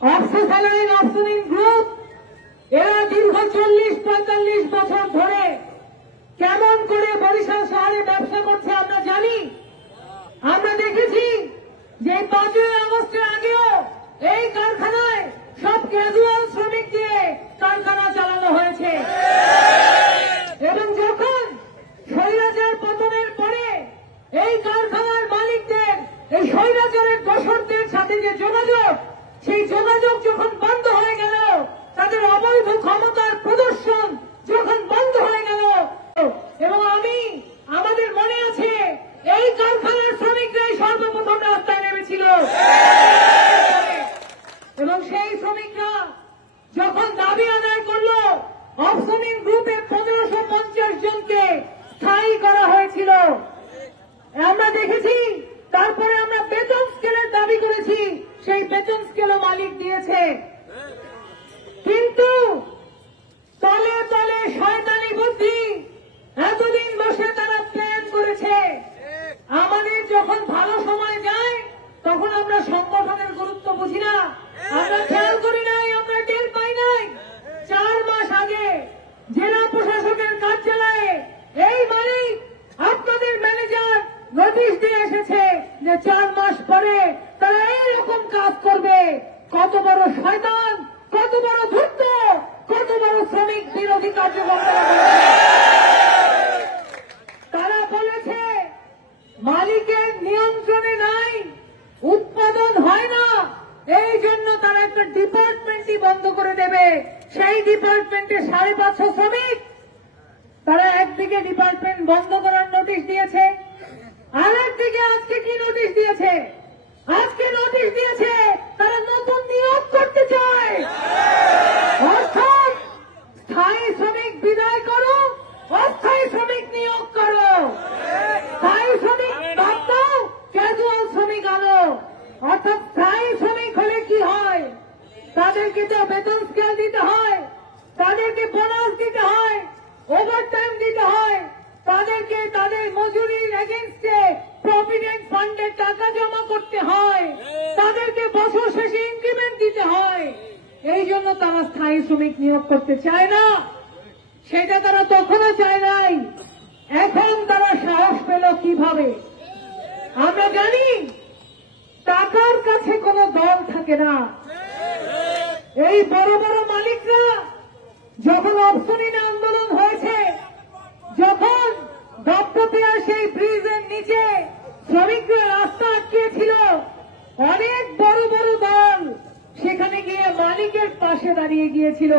অক্সিসালাইন অক্সিনিন group এরা দীর্ঘ 40-45 বছর ধরে কেমন করে বরিশাল শহরে ব্যবসা করছে আমরা জানি। আমরা দেখেছি যে 5ই আগস্টের আগেও এই কারখানায় সব ক্যাজুয়াল শ্রমিক দিয়ে কারখানা চালানো হয়েছে এবং যখন স্বৈরাচার পতনের পরে এই কারখানার মালিকদের এই স্বৈরাচারের দোসরদের সাথে যে যোগাযোগ, সেই যোগাযোগ যখন বন্ধ হয়ে গেল, তাদের অবৈধ ক্ষমতার প্রদর্শন যখন বন্ধ হয়ে গেল, এবং আমাদের মনে আছে এই কারখানার শ্রমিকরাই সর্বপ্রথম রাস্তায় নেমেছিল এবং সেই শ্রমিকরা যখন দাবি আদায় করল অক্সিনিন গ্রুপের 1550 জনকে স্থায়ী করা হয়েছিল, আমরা দেখেছি। তারপরে আমরা বেতন স্কেলের দাবি করেছি, সেই বেতন স্কেলও মালিক দিয়েছে। কিন্তু তলে তলে শয়তানি বুদ্ধি এতদিন বসে তারা প্ল্যান করেছে। আমাদের যখন ভালো সময় যায় তখন আমরা সংগঠনের গুরুত্ব বুঝি না, আমরা খেয়াল করি নাই, আমরা টের পাই নাই। 4 মাস আগে জেলা প্রশাসকের কার্যালয়ে এই মালিক আপনাদের ম্যানেজার নোটিশ দিয়ে এসেছে যে 4 মাস পরে তারা এইরকম কাজ করবে। কত বড় শয়তান, কত বড় ধূর্ত, কত বড় শ্রমিক বিরোধী কার্যক্রম তারা বলেছে। মালিকের নিয়ন্ত্রণে নাই, উৎপাদন হয় না, এই জন্য তারা একটা ডিপার্টমেন্টই বন্ধ করে দেবে। সেই ডিপার্টমেন্টে 550 শ্রমিক, তারা একদিকে ডিপার্টমেন্ট বন্ধ করার নোটিশ দিয়েছে, আর একদিকে আজকে কি নোটিশ দিয়েছে? আজকে নোটিশ দিয়েছে তারা নতুন নিয়োগ করতে চায়, অর্থাৎ স্থায়ী শ্রমিক বিদায় করো, অস্থায়ী শ্রমিক নিয়োগ করো। স্থায়ী শ্রমিক বাদ দাও, ক্যাজুয়াল শ্রমিক আনো। অর্থাৎ স্থায়ী শ্রমিক হলে কি হয়? তাদেরকে তো বেতন স্কেল দিতে হয়, তাদেরকে বোনাস দিতে হয়, ওভারটাইম দিতে হয়, তাদেরকে তাদের মজুরির এগেইনস্টে প্রভিডেন্ট ফান্ডের টাকা জমা করতে হয়, তাদেরকে বছর শেষে ইনক্রিমেন্ট দিতে হয়। এই জন্য তারা স্থায়ী শ্রমিক নিয়োগ করতে চায় না। সেটা তারা তখনও চায় নাই, এখন তারা সাহস পেল কিভাবে? আমরা জানি টাকার কাছে কোনো দল থাকে না। এই বড় বড় মালিকরা যখন অবসনিন আন্দোলন হয়েছে, যখন গপ্পপিয়ার সেই ব্রিজের নিচে শ্রমিকরা রাস্তা আটকিয়েছিল, অনেক বড় বড় দল সেখানে গিয়ে মালিকের পাশে দাঁড়িয়ে গিয়েছিল।